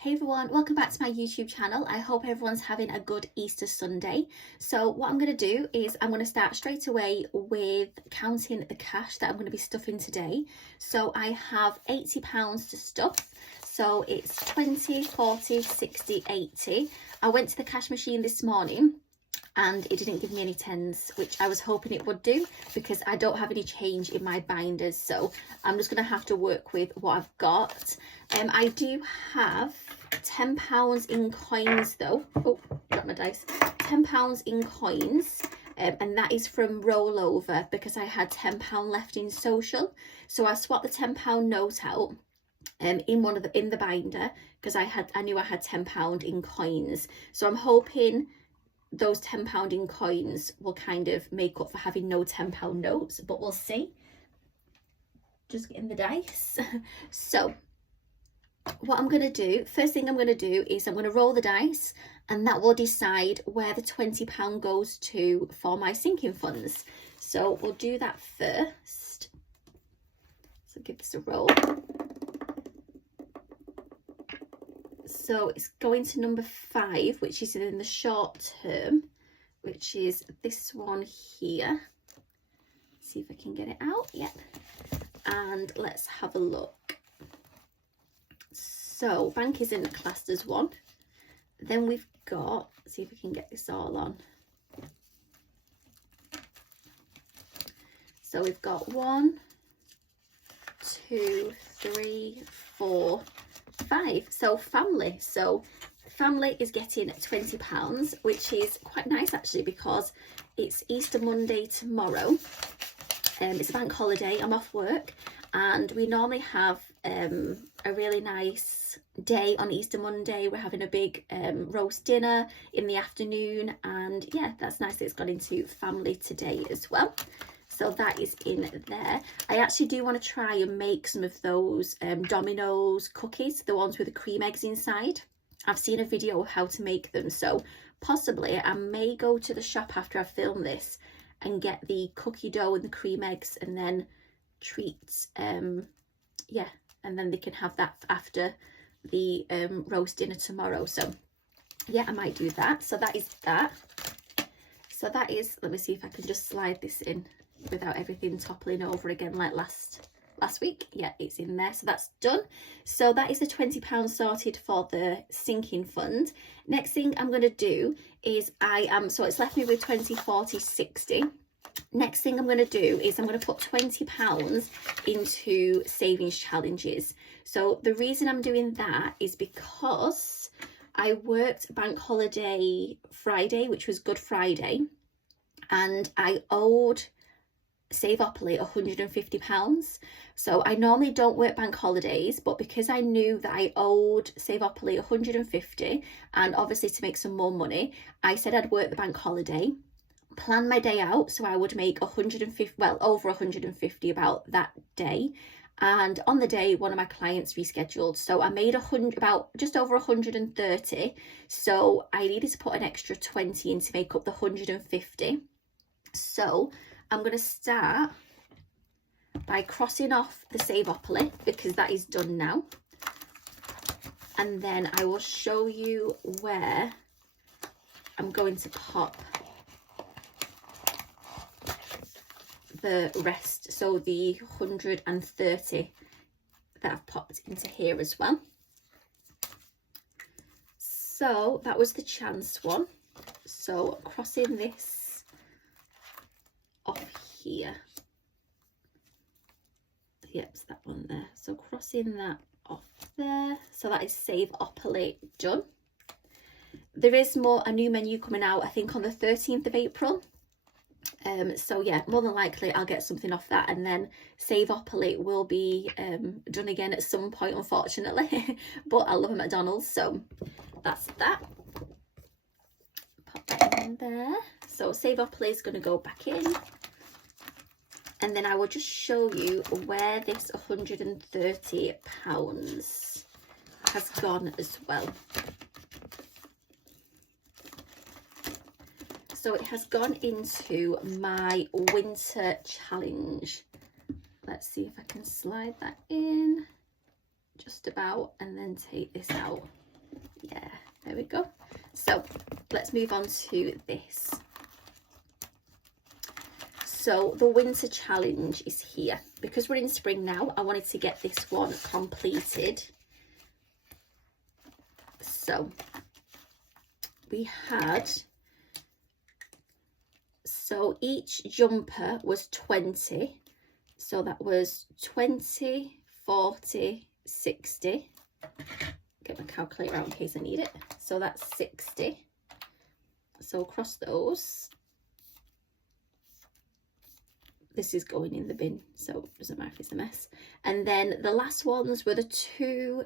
Hey everyone, welcome back to my YouTube channel. I hope everyone's having a good Easter Sunday. So what I'm going to do is I'm going to start straight away with counting the cash that I'm going to be stuffing today. So I have £80 to stuff. So it's 20, 40, 60, 80. I went to the cash machine this morning and it didn't give me any tens, which I was hoping it would do because I don't have any change in my binders. So I'm just going to have to work with what I've got. I do have £10 in coins though. Oh, got my dice. £10 in coins. And that is from rollover because I had £10 left in social. So I swapped the £10 note out in the binder because I knew I had £10 in coins. So I'm hoping those £10 in coins will kind of make up for having no £10 notes, but we'll see. Just getting the dice. So what I'm going to do, first thing I'm going to do is I'm going to roll the dice and that will decide where the £20 goes to for my sinking funds. So we'll do that first. So give this a roll. So it's going to number 5, which is in the short term, which is this one here. See if I can get it out. Yep. And let's have a look. So bank isn't classed as one. Then we've got, see if we can get this all on. So we've got 1, 2, 3, 4, 5. So family. So family is getting £20, which is quite nice actually because it's Easter Monday tomorrow. It's a bank holiday. I'm off work and we normally have a really nice day on Easter Monday. We're having a big roast dinner in the afternoon, and yeah, that's nice that it's gone into family today as well. So that is in there. I actually do want to try and make some of those Domino's cookies, the ones with the cream eggs inside. I've seen a video of how to make them, so possibly I may go to the shop after I film this and get the cookie dough and the cream eggs and then treats. Yeah, and then they can have that after the roast dinner tomorrow. So yeah, I might do that. So that is that. So that is, let me see if I can just slide this in without everything toppling over again like last week. Yeah, it's in there, so that's done. So that is the £20 sorted for the sinking fund. Next thing I'm going to do is so it's left me with 20, 40, 60. Next thing I'm going to do is I'm going to put £20 into savings challenges. So the reason I'm doing that is because I worked bank holiday Friday, which was Good Friday, and I owed Savopoly £150. So I normally don't work bank holidays, but because I knew that I owed Savopoly 150 and obviously to make some more money, I said I'd work the bank holiday, plan my day out so I would make 150, well, over 150 about that day. And on the day, one of my clients rescheduled, so I made about just over 130. So I needed to put an extra 20 in to make up the 150. So I'm going to start by crossing off the Savopoly because that is done now. And then I will show you where I'm going to pop the rest. So the 130 that I've popped into here as well. So that was the chance one. So crossing this off here. Yep, it's that one there. So crossing that off there. So that is Savopoly done. There is a new menu coming out, I think on the 13th of April. So yeah, more than likely I'll get something off that, and then Savopoly will be done again at some point, unfortunately. But I love a McDonald's, so that's that. Pop that in there. So Savopoly is going to go back in. And then I will just show you where this £130 has gone as well. So it has gone into my winter challenge. Let's see if I can slide that in just about and then take this out. Yeah, there we go. So let's move on to this. So the winter challenge is here. Because we're in spring now, I wanted to get this one completed. So we had, so each jumper was 20. So that was 20, 40, 60. Get my calculator out in case I need it. So that's 60. So across those, this is going in the bin, so it doesn't matter if it's a mess. And then the last ones were the two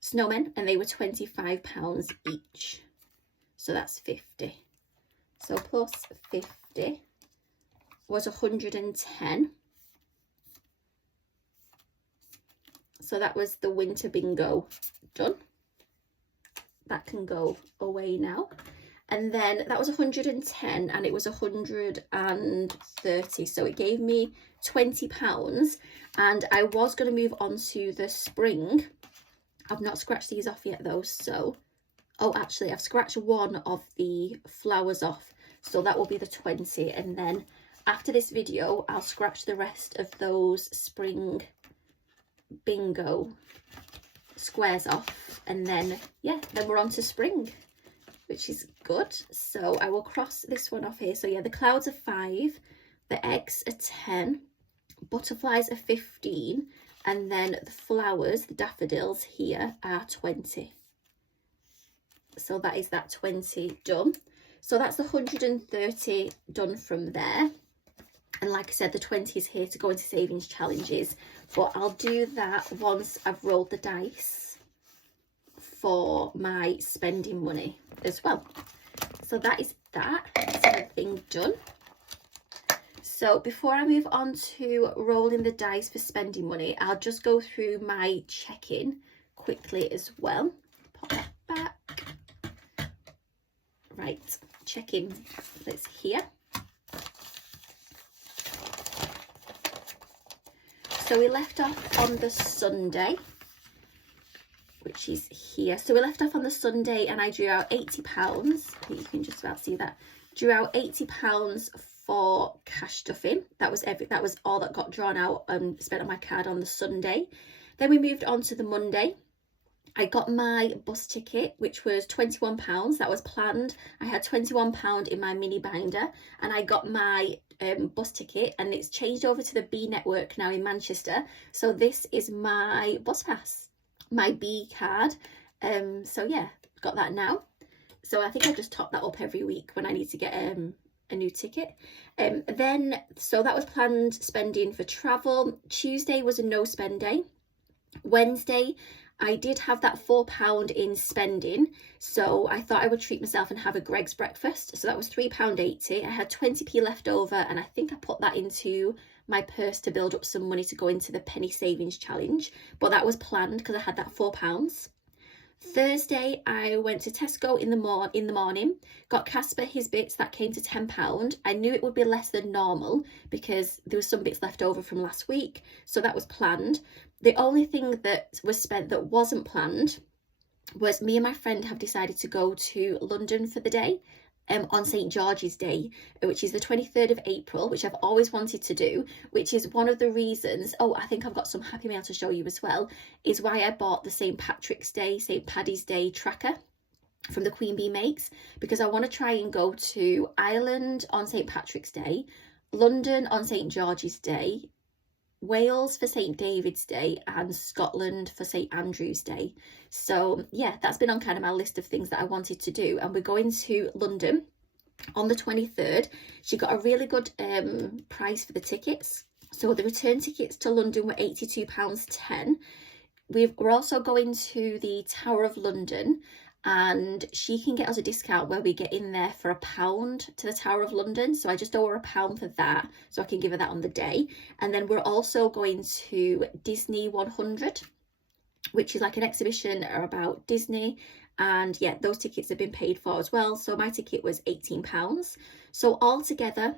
snowmen, and they were £25 each. So that's 50. So plus 50 was 110. So that was the winter bingo done. That can go away now. And then that was 110 and it was 130. So it gave me £20. And I was going to move on to the spring. I've not scratched these off yet though. So, oh, actually I've scratched one of the flowers off. So that will be the 20. And then after this video, I'll scratch the rest of those spring bingo squares off. And then, yeah, then we're on to spring, which is good. So I will cross this one off here. So yeah, the clouds are 5, the eggs are 10, butterflies are 15, and then the flowers, the daffodils here, are 20. So that is that 20 done. So that's the 130 done from there. And like I said, the 20 is here to go into savings challenges, but I'll do that once I've rolled the dice for my spending money as well. So that is that. That's everything done. So before I move on to rolling the dice for spending money, I'll just go through my check-in quickly as well. Pop that back. Right, check-in that's here. So we left off on the Sunday, which is here. So we left off on the Sunday and I drew out £80. I think you can just about see that. Drew out £80 for cash stuffing. That was all that got drawn out and spent on my card on the Sunday. Then we moved on to the Monday. I got my bus ticket, which was £21. That was planned. I had £21 in my mini binder, and I got my bus ticket, and it's changed over to the B network now in Manchester. So this is my bus pass, my B card. So yeah, got that now. So I think I just top that up every week when I need to get a new ticket. Then so that was planned spending for travel. Tuesday was a no spend day. Wednesday I did have that £4 in spending, so I thought I would treat myself and have a Greg's breakfast. So that was £3.80. I had 20p left over, and I think I put that into my purse to build up some money to go into the penny savings challenge. But that was planned because I had that £4. Thursday, I went to Tesco in the morning, got Casper his bits, that came to £10. I knew it would be less than normal because there was some bits left over from last week, so that was planned. The only thing that was spent that wasn't planned was me and my friend have decided to go to London for the day. On St George's Day, which is the 23rd of April, which I've always wanted to do, which is one of the reasons, oh, I think I've got some Happy Mail to show you as well, is why I bought the St Patrick's Day, St Paddy's Day tracker from the Queen Bee makes, because I want to try and go to Ireland on St Patrick's Day, London on St George's Day, Wales for St David's Day, and Scotland for St Andrew's Day. So yeah, that's been on kind of my list of things that I wanted to do, and we're going to London on the 23rd. She got a really good price for the tickets. So the return tickets to London were £82.10. We're also going to the Tower of London, and she can get us a discount where we get in there for £1 to the Tower of London. So I just owe her £1 for that, so I can give her that on the day. And then we're also going to Disney 100, which is like an exhibition about Disney. And yeah, those tickets have been paid for as well. So my ticket was £18. So altogether,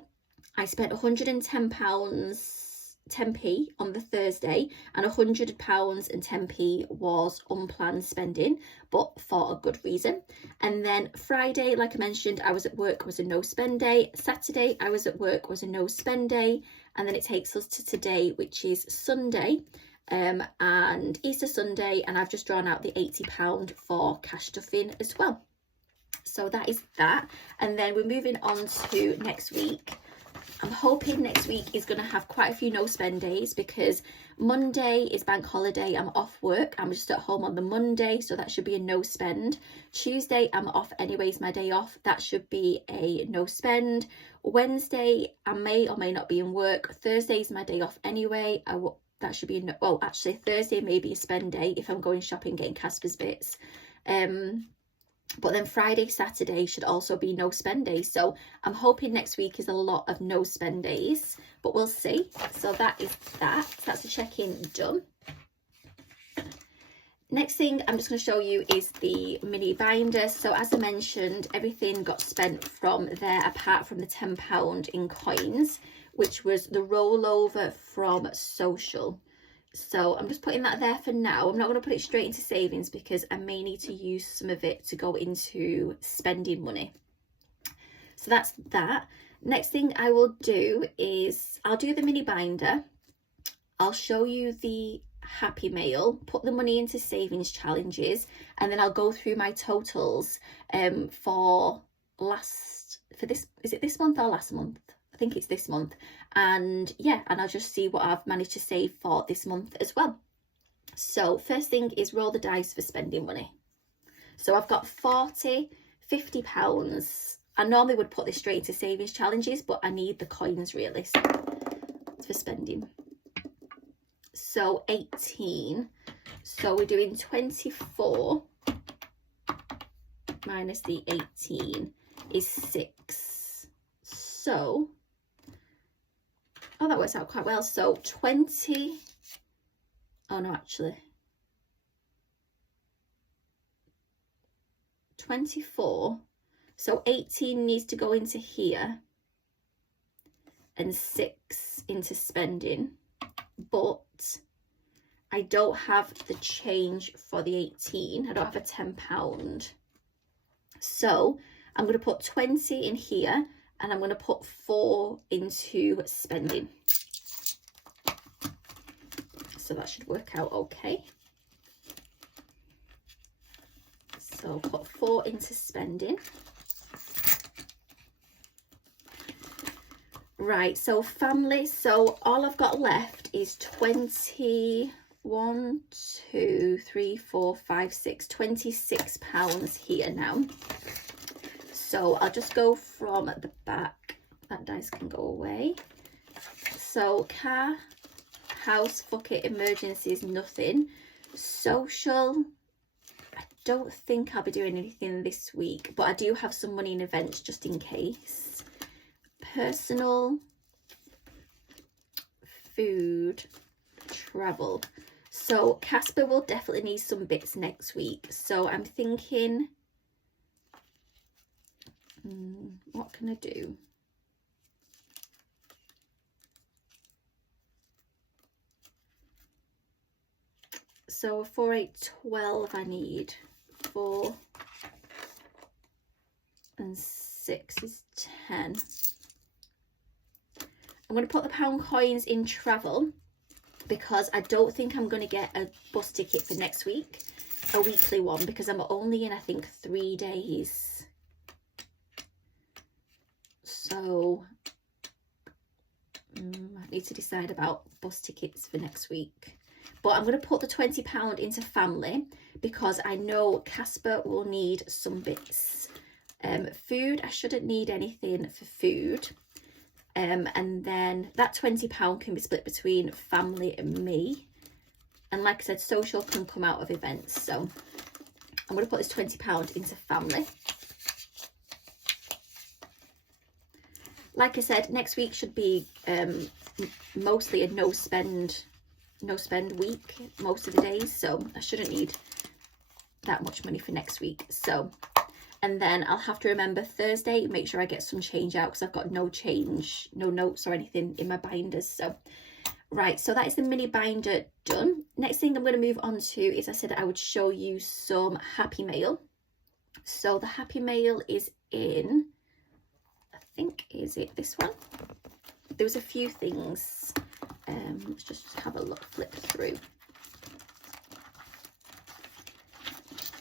I spent £110 10p on the Thursday, and £100 and 10p was unplanned spending, but for a good reason. And then Friday, like I mentioned, I was at work, was a no spend day. Saturday, I was at work, was a no spend day. And then it takes us to today, which is Sunday, and Easter Sunday, and I've just drawn out the £80 for cash stuffing as well. So that is that. And then we're moving on to next week. I'm hoping next week is going to have quite a few no spend days, because Monday is bank holiday, I'm off work, I'm just at home on the Monday, so that should be a no spend. Tuesday I'm off anyways, my day off, that should be a no spend. Wednesday I may or may not be in work. Thursday's my day off anyway, that should be a no, well actually Thursday may be a spend day if I'm going shopping, getting Casper's bits. But then Friday, Saturday should also be no spend days. So I'm hoping next week is a lot of no spend days, but we'll see. So that is that. That's the check-in done. Next thing I'm just going to show you is the mini binder. So as I mentioned, everything got spent from there apart from the £10 in coins, which was the rollover from social. So I'm just putting that there for now. I'm not going to put it straight into savings because I may need to use some of it to go into spending money. So that's that. Next thing I will do is I'll do the mini binder. I'll show you the Happy Mail, put the money into savings challenges, and then I'll go through my totals for this, is it this month or last month? I think it's this month. And yeah, and I'll just see what I've managed to save for this month as well. So first thing is roll the dice for spending money. So I've got 40, £50. I normally would put this straight into savings challenges, but I need the coins really for spending. So 18. So we're doing 24 minus the 18 is 6. So oh, that works out quite well. So 20, oh no, actually 24. So 18 needs to go into here and 6 into spending, but I don't have the change for the 18. I don't have a £10. So I'm going to put 20 in here, and I'm going to put 4 into spending. So that should work out okay. So put 4 into spending. Right, so family, so all I've got left is 26 £26 here now. So I'll just go from the back. That dice can go away. So car, house, fuck it, emergencies, nothing. Social, I don't think I'll be doing anything this week, but I do have some money in events just in case. Personal, food, travel. So Casper will definitely need some bits next week. So I'm thinking, what can I do? So 4, 8, 12 I need. 4 and 6 is 10. I'm going to put the pound coins in travel because I don't think I'm going to get a bus ticket for next week, a weekly one, because I'm only in, I think, 3 days. So I need to decide about bus tickets for next week. But I'm going to put the £20 into family because I know Casper will need some bits. Food, I shouldn't need anything for food. And then that £20 can be split between family and me. And like I said, social can come out of events. So I'm going to put this £20 into family. Like I said, next week should be mostly a no spend week most of the days, so I shouldn't need that much money for next week. So, and then I'll have to remember Thursday, make sure I get some change out because I've got no change, no notes or anything in my binders. So Right, so that is the mini binder done. Next thing I'm going to move on to is, I said I would show you some Happy Mail. So the Happy Mail is in, I think, is it this one? There was a few things. Let's just have a look, flip through.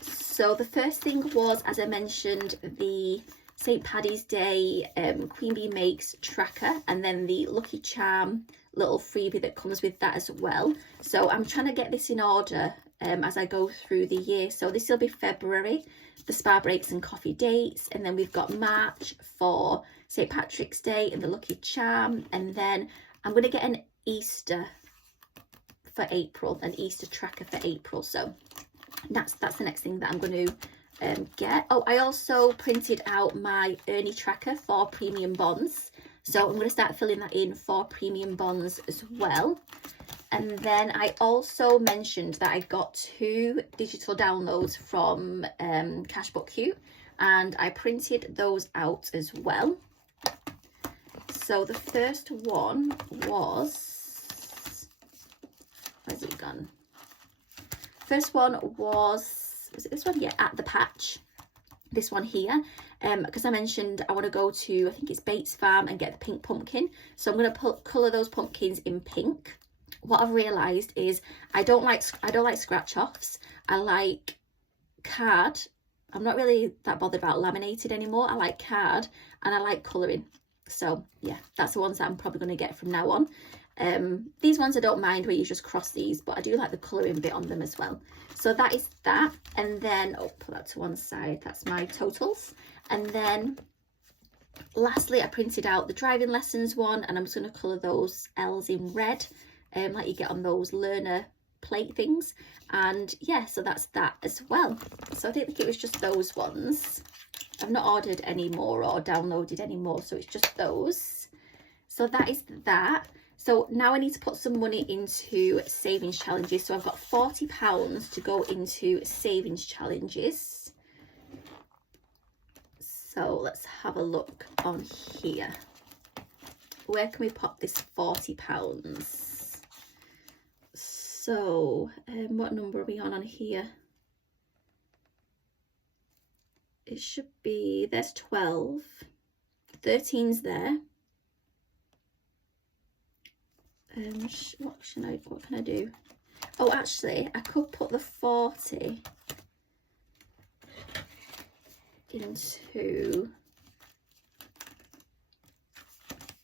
So the first thing was, as I mentioned, the St. Paddy's Day Queen Bee Makes tracker, and then the Lucky Charm little freebie that comes with that as well. So I'm trying to get this in order as I go through the year. So this will be February, the spa breaks and coffee dates, and then we've got March for St. Patrick's Day and the Lucky Charm, and then I'm going to get an Easter for April, an Easter tracker for April. So that's the next thing that I'm going to get. Oh, I also printed out my Ernie tracker for premium bonds, so I'm going to start filling that in for premium bonds as well. And then I also mentioned that I got 2 digital downloads from Cashbook Q, and I printed those out as well. So the first one was, where's it gone? First one was it this one? Yeah, At the Patch. This one here, because I mentioned I want to go to, I think it's Bates Farm, and get the pink pumpkin. So I'm going to colour those pumpkins in pink. What I've realised is I don't like scratch offs. I like card. I'm not really that bothered about laminated anymore. I like card, and I like colouring. So yeah, that's the ones that I'm probably going to get from now on. These ones I don't mind where you just cross these, but I do like the colouring bit on them as well. So that is that. And then, oh, put that to one side. That's my totals. And then lastly, I printed out the driving lessons one, and I'm just going to colour those L's in red, like you get on those learner plate things. And yeah, so that's that as well. So I didn't think it was just those ones. I've not ordered any more or downloaded any more, so it's just those. So that is that. So now I need to put some money into savings challenges. So I've got £40 to go into savings challenges. So let's have a look on here. Where can we pop this £40? So what number are we on here? It should be, there's 12, 13's there. What can I do? Oh, actually, I could put the 40 into,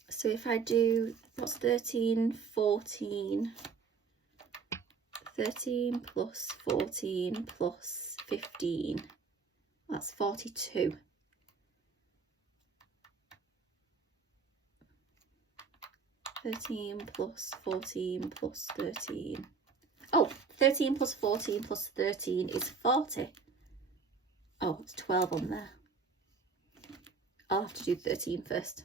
so if I do, what's 13, 14, 13 plus 14 plus 15, that's 42. (13 plus 14 plus 13). Oh, 13 plus 14 plus 13 is 40. Oh, it's 12 on there. I'll have to do 13 first.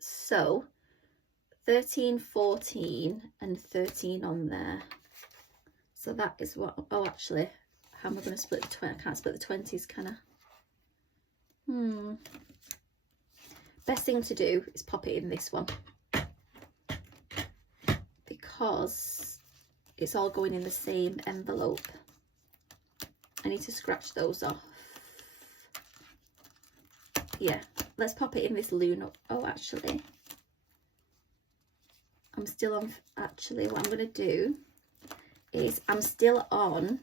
So 13, 14 and 13 on there. So that is what, oh, actually, how am I going to split the 20? I can't split the 20s, can I? Best thing to do is pop it in this one, because it's all going in the same envelope. I need to scratch those off. Yeah, let's pop it in this Luna. Oh, actually, I'm still on, actually, what I'm going to do is I'm still on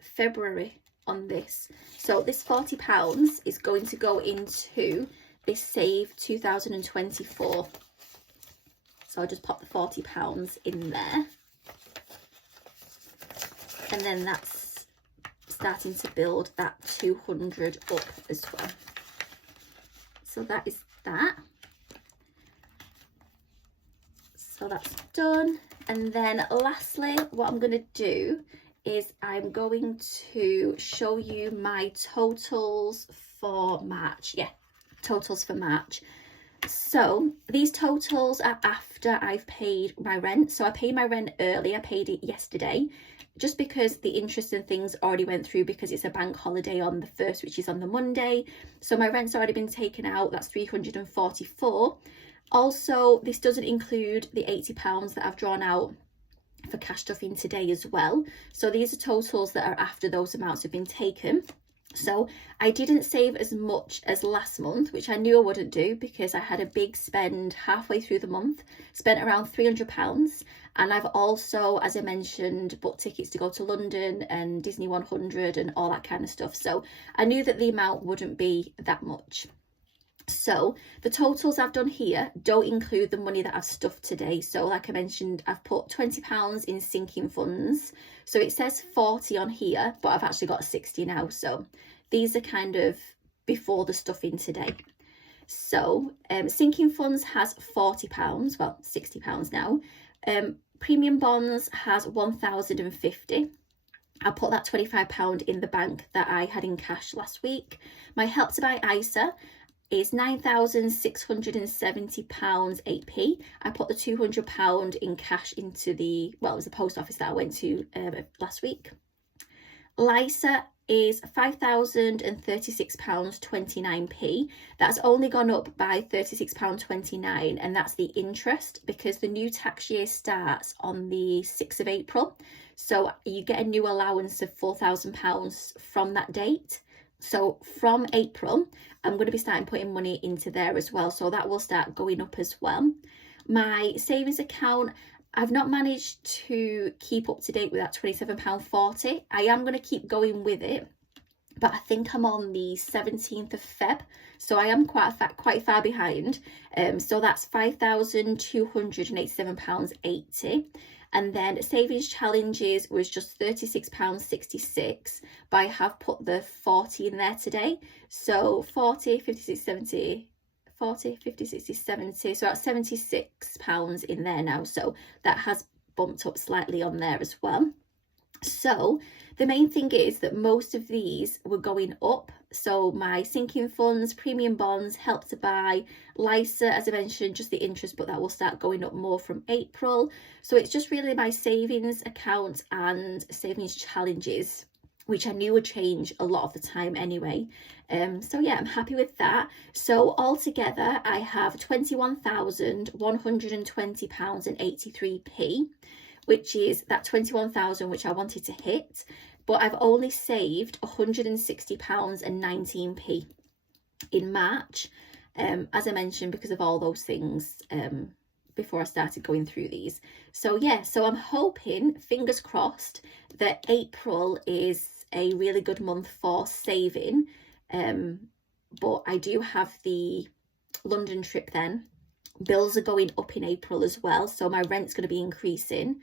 February on this. So this £40 is going to go into this Save 2024. So I'll just pop the £40 in there. And then that's starting to build that 200 up as well. So that is that. So that's done. And then lastly, what I'm going to do is I'm going to show you my totals for March. Yeah, totals for March. So these totals are after I've paid my rent. So I paid my rent early. I paid it yesterday, just because the interest and things already went through, because it's a bank holiday on the 1st, which is on the Monday. So my rent's already been taken out. That's 344. Also, this doesn't include the £80 that I've drawn out for cash stuffing today as well. So these are totals that are after those amounts have been taken. So I didn't save as much as last month, which I knew I wouldn't do because I had a big spend halfway through the month, spent around £300. And I've also, as I mentioned, booked tickets to go to London and Disney 100 and all that kind of stuff. So I knew that the amount wouldn't be that much. So the totals I've done here don't include the money that I've stuffed today. So like I mentioned, I've put £20 in sinking funds. So it says 40 on here, but I've actually got 60 now. So these are kind of before the stuffing today. So sinking funds has £40, well, £60 now. Premium bonds has 1,050. I put that £25 in the bank that I had in cash last week. My Help to Buy ISA is £9,670 8p. I put the £200 in cash into the, well, it was the post office that I went to last week. LISA is £5,036 29p. That's only gone up by £36.29, and that's the interest because the new tax year starts on the 6th of April. So you get a new allowance of £4,000 from that date. So from April, I'm going to be starting putting money into there as well. So that will start going up as well. My savings account, I've not managed to keep up to date with that £27.40. I am going to keep going with it, but I think I'm on the 17th of Feb. So I am quite far behind. So that's £5,287.80. And then savings challenges was just £36.66, but I have put the 40 in there today. So 40, 50, 60, 70, 40, 50, 60, 70. So that's £76 in there now. So that has bumped up slightly on there as well. So the main thing is that most of these were going up. So my sinking funds, premium bonds, Help to Buy, LISA, as I mentioned, just the interest, but that will start going up more from April. So it's just really my savings account and savings challenges, which I knew would change a lot of the time anyway. So yeah, I'm happy with that. So altogether, I have £21,120.83p. which is that 21,000 which I wanted to hit, but I've only saved £160.19p in March, as I mentioned, because of all those things before I started going through these. So yeah, so I'm hoping, fingers crossed, that April is a really good month for saving, but I do have the London trip then. Bills are going up in April as well, so my rent's going to be increasing.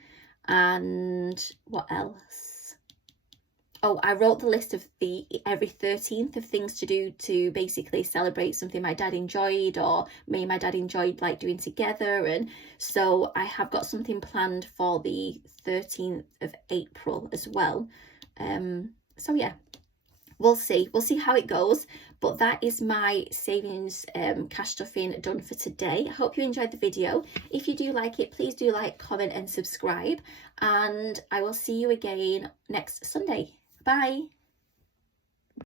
And what else? Oh, I wrote the list of the every 13th of things to do to basically celebrate something my dad enjoyed or me and my dad enjoyed like doing together. And so I have got something planned for the 13th of April as well. So yeah, we'll see how it goes, but that is my savings cash stuffing done for today. I hope you enjoyed the video. If you do like it, please do like, comment and subscribe, and I will see you again next Sunday. Bye.